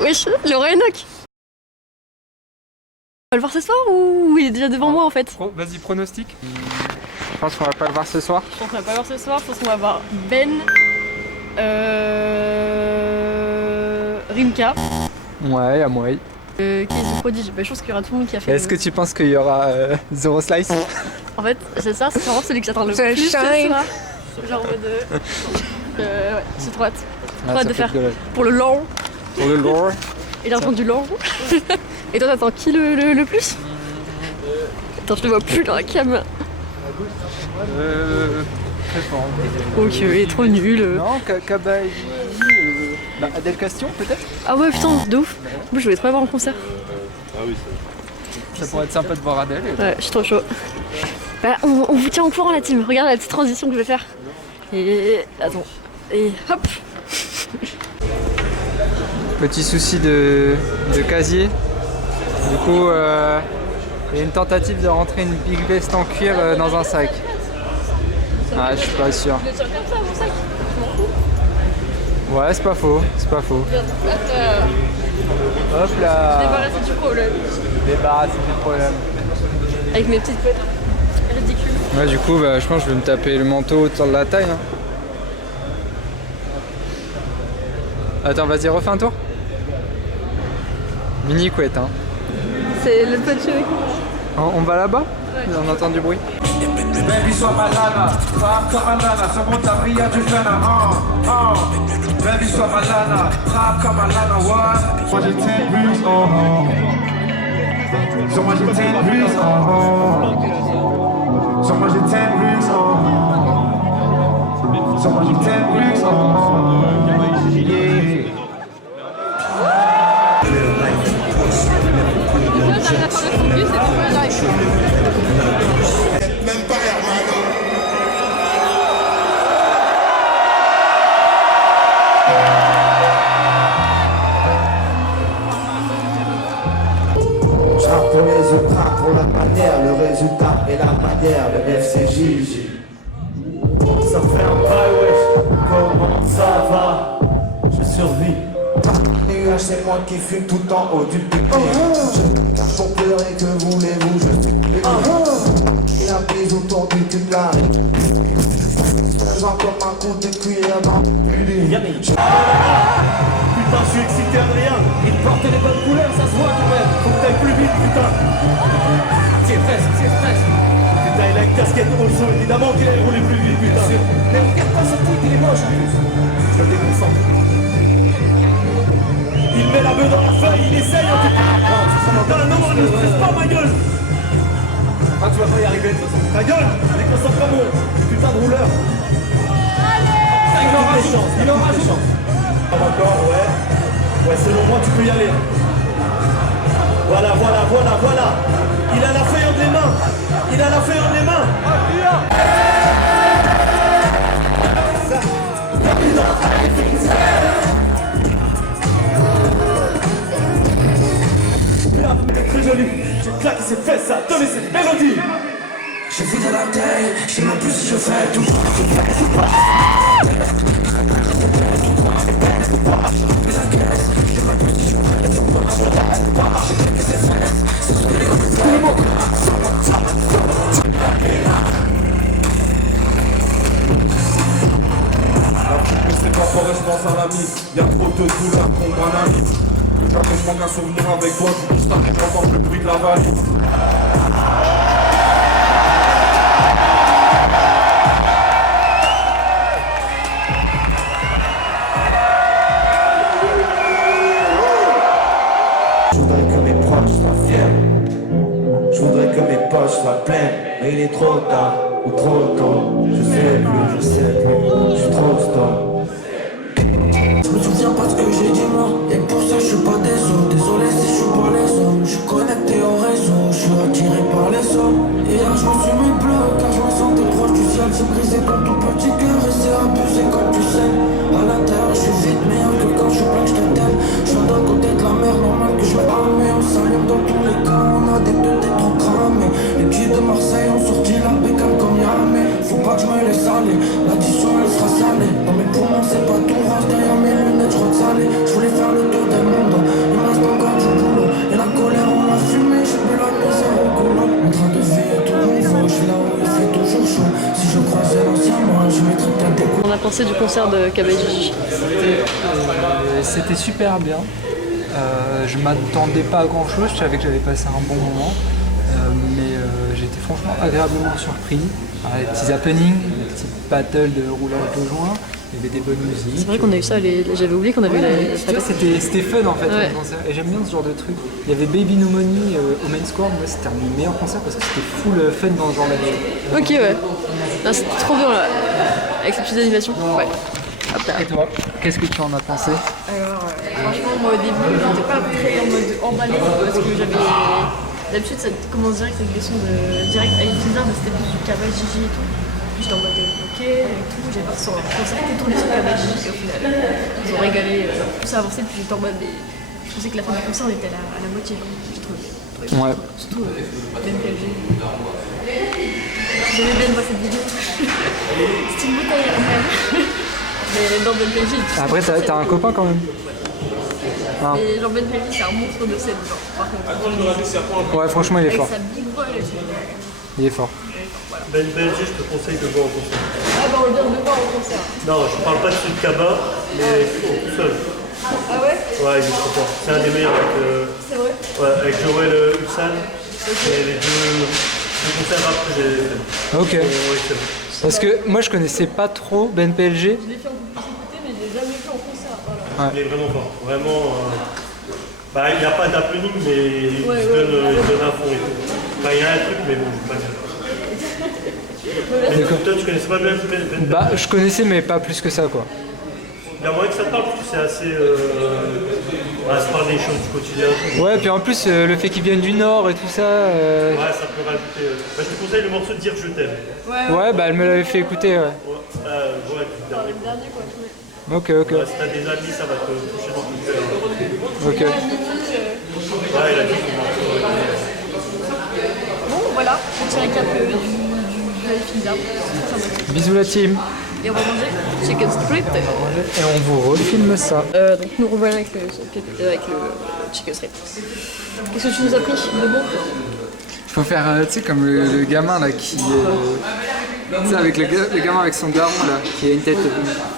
Wesh, Laura Enoch. On va le voir ce soir ou il est déjà devant moi en fait? Vas-y, pronostic. Je pense qu'on va pas le voir ce soir. Je pense qu'on va pas le voir ce soir, je pense qu'on va voir Ben, Rimka. Ouais, y'a moi. Qui est ce prodige? Bah, je pense qu'il y aura tout le monde qui a fait. Est-ce que tu penses qu'il y aura Zero Slice? En fait, c'est ça, c'est vraiment celui que j'attends le plus ce soir. Genre en mode. Ouais, j'ai trop hâte. Trop hâte de faire pour le long. Pour le lore. Et l'argent du long. Et toi, t'attends qui le plus? Attends, je le vois plus dans la cam. Très fort. Ok, il est trop nul. Non, Kabaji. Adèle Castion peut-être? Ah ouais, putain, de ouf. Moi, je voulais trop avoir en concert. Ah oui, Ça pourrait être sympa de voir Adèle. Ouais, je suis trop chaud. Bah, on vous tient au courant, la team. Regarde la petite transition que je vais faire. Et. Attends. Et hop! Petit souci de casier. Du coup, il y a une tentative de rentrer une big vest en cuir dans un sac. Ah, je suis pas sûr. Tu comme ça, mon sac? Ouais, c'est pas faux, c'est pas faux. Hop là! Débarrasser du problème. Débarrasser du problème. Avec mes petites potes ridicules. Ouais, du coup, je pense que je vais me taper le manteau autour de la taille. Hein. Attends, vas-y, refais un tour. Mini couette, hein. C'est le pote chéri. On va là-bas? Ouais. On entend du bruit. Baby, sois malana, rap comme Alana, sur mon tabria du fana, Baby, sois malana, rap comme Alana, what? Moi j'ai 10 plus, Sur moi j'ai 10 plus, Sur moi j'ai 10 plus, Sur moi j'ai 10 plus, yeah. Même pas Hermano. Je rappe pour les ultras, pour la manière, le résultat et la manière, le FCJ. Ça fait un bail, wesh, comment ça va? Je survis. Nuage, c'est moi qui fume tout en haut du pic. Je cache pour pleurer, que voulez-vous, je suis il a pris autour du cul de la rue. Faisant comme un coup de cuillère dans le Putain, je suis excité, Adrien. Il porte les bonnes couleurs, ça se voit quand même. Faut que t'ailles plus vite, putain. C'est presque, c'est presque. Putain, il a une casquette au sol, évidemment qu'il allait rouler plus vite, putain. Mais regarde pas ce tweet, il est moche en plus. Je le déconcentre. Il met la bœuf dans la feuille, il essaye en tout cas. Non, ne stresse pas ma gueule. Ah, tu vas pas y arriver de toute façon. Ta gueule, déconcentre pas mon putain de rouleur. Il aura des chances, il aura des chances. Encore, ouais. Ouais, selon moi, tu peux y aller. Voilà. Il a la feuille entre les mains. Il a la feuille entre les mains. C'est très joli. J'ai claqué ses fesses, ça a donné cette mélodie. J'ai vu de la taille, je sais même plus si je fais tout. C'est pas fort et je pense à l'ami. Y'a trop de douleur contre un ami. Que j'accompagne un souvenir avec toi. Du coup, je j'entends le bruit de la valise. Je voudrais que mes proches soient fiers. Je voudrais que mes poches soient pleines. Mais il est trop tard ou trop tôt. Je sais plus, je suis trop stop. Je me souviens pas de ce que j'ai dit moi. Et pour ça je suis pas désolé si je suis pas les hommes. Je suis connecté au réseau, je suis attiré par les hommes. Hier je me suis mis bleu car je me sentais proche du ciel. J'ai brisé ton tout petit cœur et c'est abusé comme tu sais. À l'intérieur je suis vite meilleur que quand je suis plein que je te t'aime. Je suis d'un côté de la mer, normal que je me rame. On s'allume dans tous les cas, on a des têtes trop cramées. Les pieds de Marseille ont sorti la bécane comme Yamé. Faut pas que je me laisse aller, l'addition elle sera salée. Dans mes poumons c'est pas tout rose, derrière mes lunettes de trop de salé. Je voulais faire le tour des mondes. Il me reste encore du boulot. Et la colère, on l'a fumée. J'ai bu la misère au coulant. En train de veiller tout mon faux. Je suis là où il fait toujours chaud. Si je croisais l'ancien moi, je mettrais peut-être des coups. On a pensé du concert de KBJJ. C'était super bien. Je m'attendais pas à grand chose, je savais que j'allais passer un bon moment, mais j'étais franchement agréablement surpris. Les petits happenings, les petites battles de roulage de joint, il y avait des bonnes musiques. C'est vrai qu'on a eu ça, j'avais oublié qu'on avait eu la C'était fun en fait, ouais. le concert. Et j'aime bien ce genre de truc. Il y avait Baby No Money au main score, moi c'était un de mes meilleurs concerts parce que c'était full fun dans ce genre d'animation. Ok, ouais. C'était trop bien là, avec ces petites animations. Ouais. Hop là. Et toi, qu'est-ce que tu en as pensé? Alors, franchement, moi au début, j'étais pas très en mode emballé parce que j'avais. D'habitude, ça commence direct avec des sons de direct à Blizzard, mais c'était plus du KBJJ et tout. Puis j'étais en mode ok et tout. J'ai pas ressenti un concert qui tournait sur KBJJ et au final, ils ont régalé. Tout ça a avancé, puis j'étais en mode. Je pensais que la fin du concert, on était à la moitié. J'ai trouvé. Ouais. Surtout BNPLG. J'aimais bien de voir cette vidéo. C'est une bouteille à même. Mais dans BNPLG, Après, t'as un copain quand même. Ah. Et genre Ben Pelli, c'est un monstre de scène, genre. Par contre, Ouais, franchement, il est avec fort. sa big voix, là, Il est fort. Ben Belgique, je te conseille de voir en concert. Ah bah on vient de le voir en concert. Non, je parle pas de celui de Kaba, mais tout seul. Ah ouais? Ouais, il est trop fort. C'est un des meilleurs avec, C'est vrai? ouais, avec Joël Hussan. C'est les deux concerts rap que j'ai fait. Ok. Ouais, c'est bon. Parce que moi, je connaissais pas trop Ben PLG. Je l'ai fait en écouter, mais je l'ai jamais vu en concert. Voilà. Il est vraiment fort. Vraiment. Bah, il n'y a pas d'happening, mais il se donne à fond et tout. Enfin, il y a un truc, mais bon, je vais pas dire. Mais toi, tu connaissais pas bien Ben? Bah, je connaissais, mais pas plus que ça, quoi. Il y a moyen que ça te parle, parce que c'est assez. Ça parle des choses du quotidien. Ouais, puis en plus, le fait qu'ils viennent du Nord et tout ça. Ouais, ça peut rajouter. Bah, je te conseille le morceau de Dire Je t'aime. Ouais, bah, elle me l'avait fait écouter, ouais. Ouais, du dernier. Le dernier, quoi. Ok, ok. Ouais, si t'as des amis, ça va te toucher dans ton cœur. Ok. Ouais, il a dit son morceau. Bon, voilà, petit récap du film d'arbre. Bisous la team. Et on va manger Chicken Street. Et on vous refilme ça. Donc nous revoilà avec le Chicken Street. Qu'est-ce que tu nous as pris de bon? Il faut faire, tu sais, comme le gamin là qui. Tu sais, avec le gamin avec son daron là, qui a une tête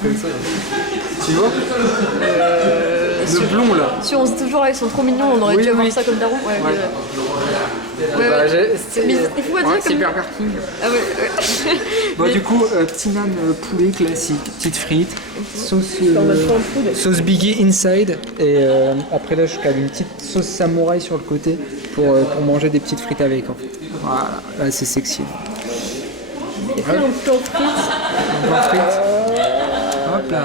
comme ça. Tu vois le blond là. Si on se dit toujours, ils sont trop mignons, on aurait dû avoir ça comme daron. Ouais. Bah, Mais il faut dire c'est comme. Burger King. Ah ouais. Bon, du coup, petit nan poulet classique, petite frite, sauce Biggie inside, et après là je cale une petite sauce samouraï sur le côté pour manger des petites frites avec en fait. Voilà, là c'est sexy. Et puis on peut en frites. Hop là.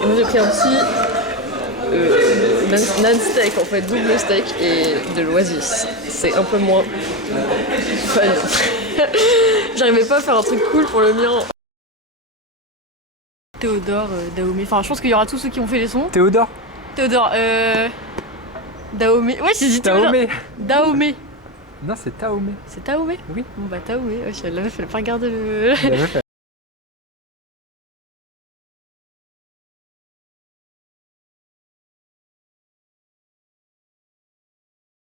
Et moi j'ai pris un petit nan steak en fait, double steak et de l'oasis. C'est un peu moins fun. J'arrivais pas à faire un truc cool pour le mien. Théodore, Dahomey, enfin je pense qu'il y aura tous ceux qui ont fait les sons. Théodore. Dahomey, ouais j'ai dit Théodore. Dahomey. Non, c'est Taomé. C'est Taomé? Oui. Bon bah Taomé, ouais, la meuf elle a pas regardé le... La meuf,